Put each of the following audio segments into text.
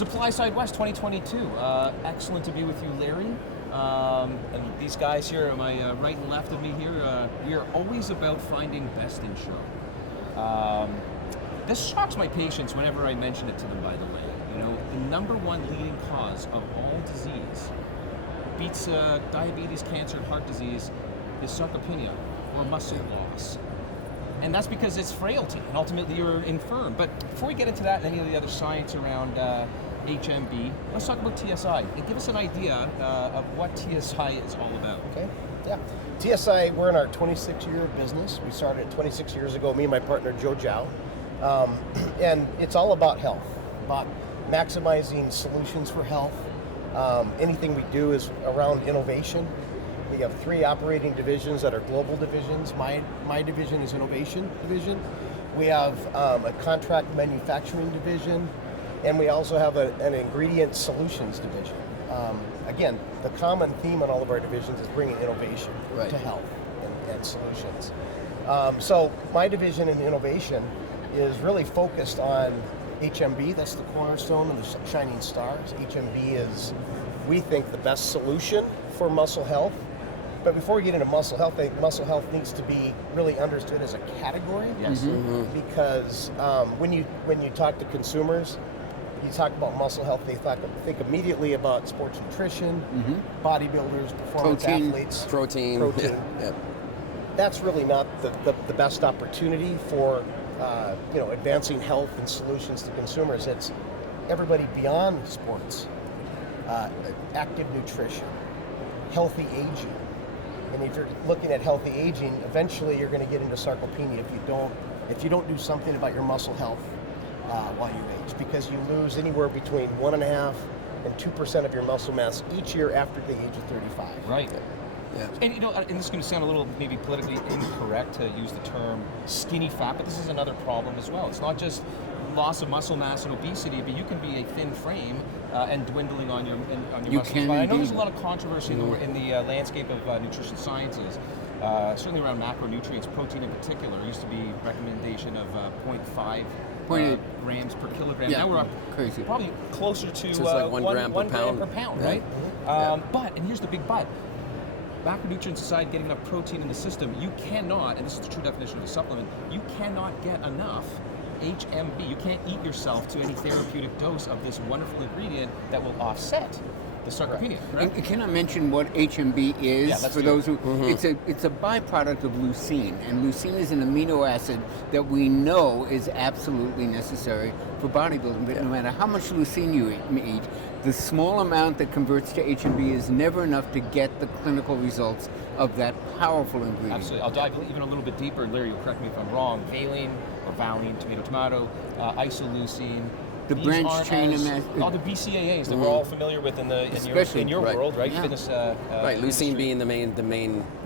Supply Side West 2022. Excellent to be with you, Larry. And these guys here, on my right and left of me here, we are always about finding best in show. This shocks my patients whenever I mention it to them, by the way. You know, the number one leading cause of all disease, beats diabetes, cancer, and heart disease, is sarcopenia, or muscle loss. And that's because it's frailty, and ultimately you're infirm. But before we get into that and any of the other science around HMB, let's talk about TSI and give us an idea of what TSI is all about. Okay, yeah. TSI, we're in our 26-year business. We started 26 years ago, me and my partner Joe Zhao. And it's all about health, about maximizing solutions for health. Anything we do is around innovation. We have 3 operating divisions that are global divisions. My division is innovation division. We have a contract manufacturing division, and we also have an ingredient solutions division. Again, the common theme on all of our divisions is bringing innovation to health and solutions. So my division in innovation is really focused on HMB. That's the cornerstone and the shining stars. HMB is, we think, the best solution for muscle health. But before we get into muscle health, I think muscle health needs to be really understood as a category. Yes. Because when you talk to consumers, you talk about muscle health, they think immediately about sports nutrition, bodybuilders, performance athletes, protein. Yeah. That's really not the best opportunity for advancing health and solutions to consumers. It's everybody beyond sports, active nutrition, healthy aging. And if you're looking at healthy aging, eventually you're going to get into sarcopenia if you don't do something about your muscle health while you age, because you lose anywhere between 1.5% and 2% of your muscle mass each year after the age of 35. Right. Yeah. And and this is going to sound a little maybe politically incorrect to use the term skinny fat, but this is another problem as well. It's not just loss of muscle mass and obesity, but you can be a thin frame and dwindling on your muscle mass. I know there's a lot of controversy in the landscape of nutrition sciences, certainly around macronutrients, protein in particular. It used to be recommendation of 0.5 grams per kilogram. Now we're up probably closer to so it's like 1 gram per pound, right? But, and here's the big but, macronutrients aside, getting enough protein in the system, you cannot, and this is the true definition of a supplement, you cannot get enough HMB. You can't eat yourself to any therapeutic dose of this wonderful ingredient that will offset the sarcopenia. Right? And can I mention what HMB is for those who? It's a byproduct of leucine, and leucine is an amino acid that we know is absolutely necessary for bodybuilding. But no matter how much leucine you eat, the small amount that converts to HMB is never enough to get the clinical results of that powerful ingredient. Absolutely. I'll dive even a little bit deeper. Larry, you'll correct me if I'm wrong. Valine or valine, tomato, isoleucine. The branch chain all the BCAAs that we're all familiar with in your world, right? Yeah. Fitness. Right, leucine being the main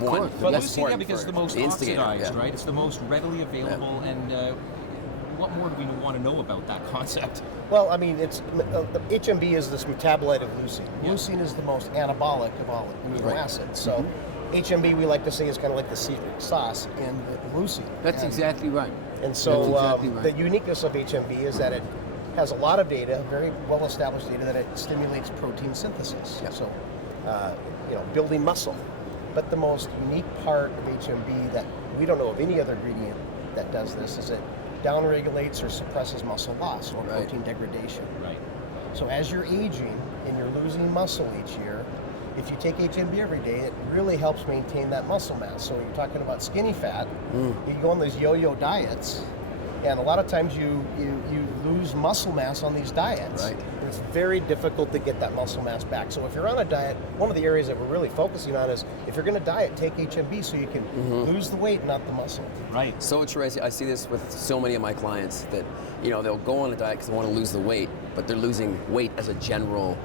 one. But leucine, because it's the most oxidized, right? It's the most readily available, and what more do we want to know about that concept? Well, I mean, it's HMB is this metabolite of leucine. Leucine is the most anabolic of all amino acids. So HMB, we like to say, is kind of like the secret sauce in the leucine. That's exactly right. And so the uniqueness of HMB is that it has a lot of data, very well-established data, that it stimulates protein synthesis. So, building muscle. But the most unique part of HMB that we don't know of any other ingredient that does this is it downregulates or suppresses muscle loss or protein degradation. Right. So as you're aging and you're losing muscle each year, if you take HMB every day, it really helps maintain that muscle mass. So you're talking about skinny fat, you go on these yo-yo diets, and a lot of times you lose muscle mass on these diets. Right. It's very difficult to get that muscle mass back. So if you're on a diet, one of the areas that we're really focusing on is if you're going to diet, take HMB so you can lose the weight, not the muscle. Right. So true. I see this with so many of my clients that they'll go on a diet because they want to lose the weight, but they're losing weight as the general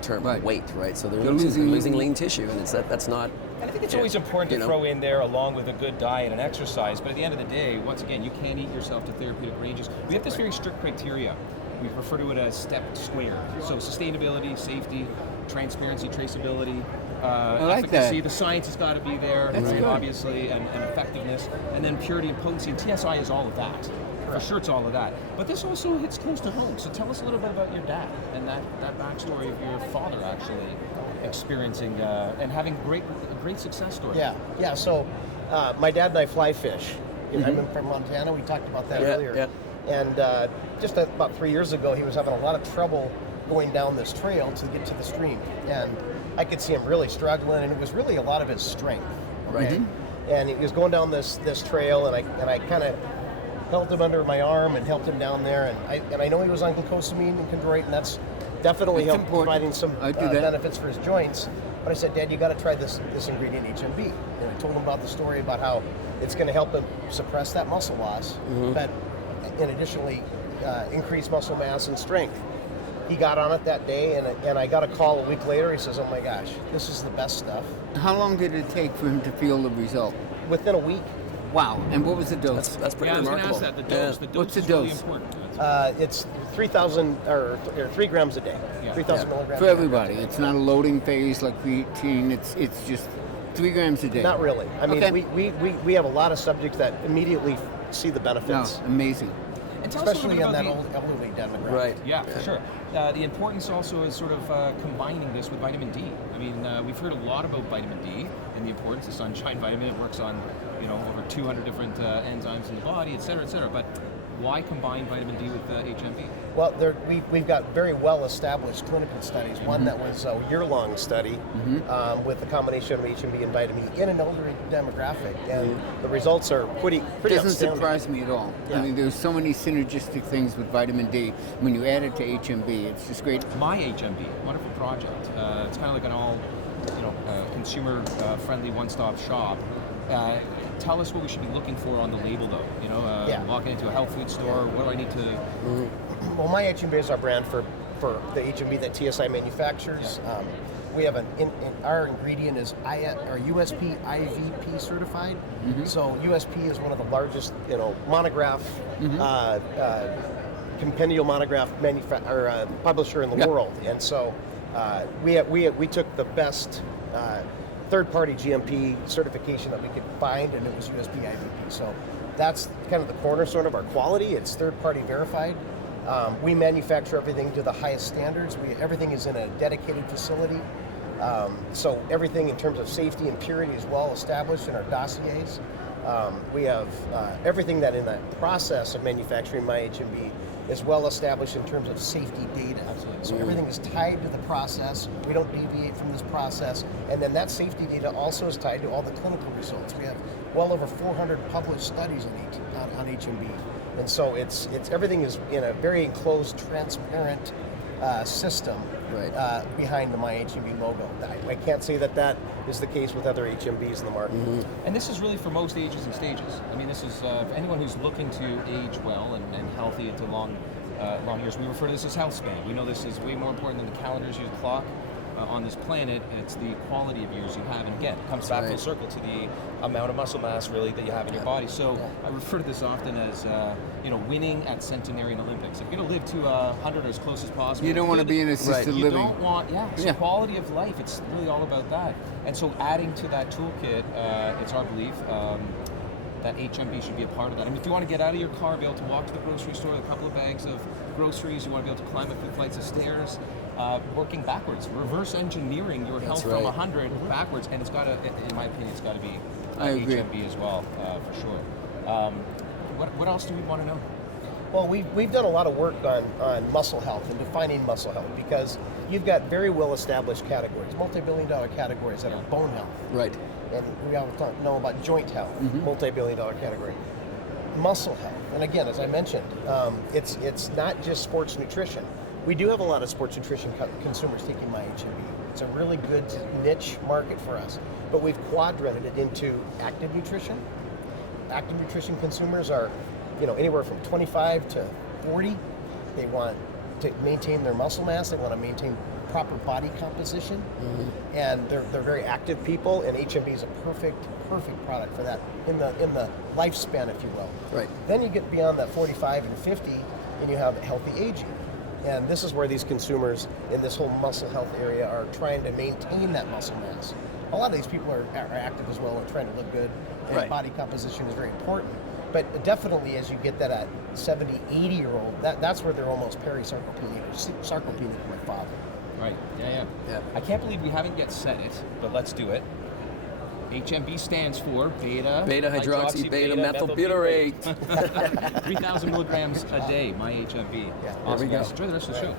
term, weight, right? So they're losing lean tissue, and that's not. And I think it's always important to throw in there, along with a good diet and exercise, but at the end of the day, once again, you can't eat yourself to therapeutic ranges. We have this very strict criteria. We refer to it as STEP squared. So sustainability, safety, transparency, traceability, efficacy. The science has got to be there, obviously, and effectiveness, and then purity and potency. And TSI is all of that. for sure it's all of that. But this also hits close to home. So tell us a little bit about your dad and that backstory of your father actually experiencing and having a great success story. Yeah. So my dad and I fly fish. I'm from Montana. We talked about that earlier. Yeah. And just about 3 years ago, he was having a lot of trouble going down this trail to get to the stream. And I could see him really struggling, and it was really a lot of his strength. Okay? Right. And he was going down this trail, and I kind of held him under my arm and helped him down there. And I know he was on glucosamine and chondroitin, and that's definitely helped providing some benefits for his joints. But I said, Dad, you got to try this ingredient HMB. And I told him about the story about how it's going to help him suppress that muscle loss, but additionally increase muscle mass and strength. He got on it that day, and I got a call a week later. He says, oh my gosh, this is the best stuff. How long did it take for him to feel the result? Within a week. Wow. And what was the dose? That's pretty I was remarkable. going to ask that. The dose. The dose What's the is really dose? important. It's 3,000 or 3 grams a day. 3,000 milligrams. For everybody. It's not a loading phase like creatine. It's just 3 grams a day. Not really. I mean, we have a lot of subjects that immediately see the benefits. No, amazing. And tell us a little Especially bit in that about old elderly demographic. Right. Yeah, for sure. The importance also is sort of combining this with vitamin D. I mean, we've heard a lot about vitamin D and the importance of sunshine vitamin. It works on, over 200 different enzymes in the body, et cetera, et cetera. But why combine vitamin D with HMB? Well, we've got very well-established clinical studies. One that was a year-long study with a combination of HMB and vitamin E in an elderly demographic, and the results are pretty Doesn't outstanding. surprise me at all. Yeah. I mean, there's so many synergistic things with vitamin D. When you add it to HMB, it's just great. myHMB, wonderful project. It's kind of like an all, consumer-friendly one-stop shop. Tell us what we should be looking for on the label, though. Walking into a health food store, what do I need to? Well, myHMB is our brand for the HMB that TSI manufactures. Yeah. We have our ingredient is USP IVP certified. So USP is one of the largest, monograph, compendial monograph publisher in the world, and so we took the best third-party GMP certification that we could find, and it was USP IVP. So that's kind of the cornerstone of our quality. It's third-party verified. We manufacture everything to the highest standards. Everything is in a dedicated facility. So everything in terms of safety and purity is well established in our dossiers. We have everything that in that process of manufacturing myHMB is well established in terms of safety data. So everything is tied to the process. We don't deviate from this process. And then that safety data also is tied to all the clinical results. We have well over 400 published studies on HMB. And so it's everything is in a very enclosed, transparent system behind the myHMB logo. I can't say that is the case with other HMBs in the market. And this is really for most ages and stages. I mean, this is for anyone who's looking to age well and healthy into long years. We refer to this as health span. We know this is way more important than the calendars you clock on this planet. It's the quality of years you have, and again, it comes back full circle to the amount of muscle mass really that you have in your body. So I refer to this often as winning at centenarian Olympics. If you're going to live to 100 or as close as possible, You don't want to be in assisted you living. don't want, so quality of life. It's really all about that. And so adding to that toolkit, it's our belief that HMB should be a part of that. I mean, if you want to get out of your car, be able to walk to the grocery store with a couple of bags of groceries, you want to be able to climb a few flights of stairs, working backwards, reverse engineering your health from 100 backwards, and it's got to, in my opinion, it's got to be HMB as well, for sure. What else do we want to know? Well, we've done a lot of work on muscle health and defining muscle health, because you've got very well-established categories, multi-billion-dollar categories that are bone health. Right. And we all know about joint health, multi-billion-dollar category. Muscle health, and again, as I mentioned, it's not just sports nutrition. We do have a lot of sports nutrition consumers taking myHMB. It's a really good niche market for us, but we've quadrated it into active nutrition. Active nutrition consumers are, anywhere from 25 to 40. They want to maintain their muscle mass. They want to maintain proper body composition, and they're very active people. And HMB is a perfect product for that in the lifespan, if you will. Right. Then you get beyond that 45 and 50, and you have healthy aging. And this is where these consumers in this whole muscle health area are trying to maintain that muscle mass. A lot of these people are active as well and trying to look good, and body composition is very important. But definitely as you get that at 70, 80-year-old, that's where they're almost perisarcopenic or sarcopenic, my father. Right. Yeah. I can't believe we haven't yet said it, but let's do it. HMB stands for beta hydroxy beta methylbutyrate. 3,000 milligrams a day, myHMB. Yeah. Awesome. There we go. Enjoy the rest of the show.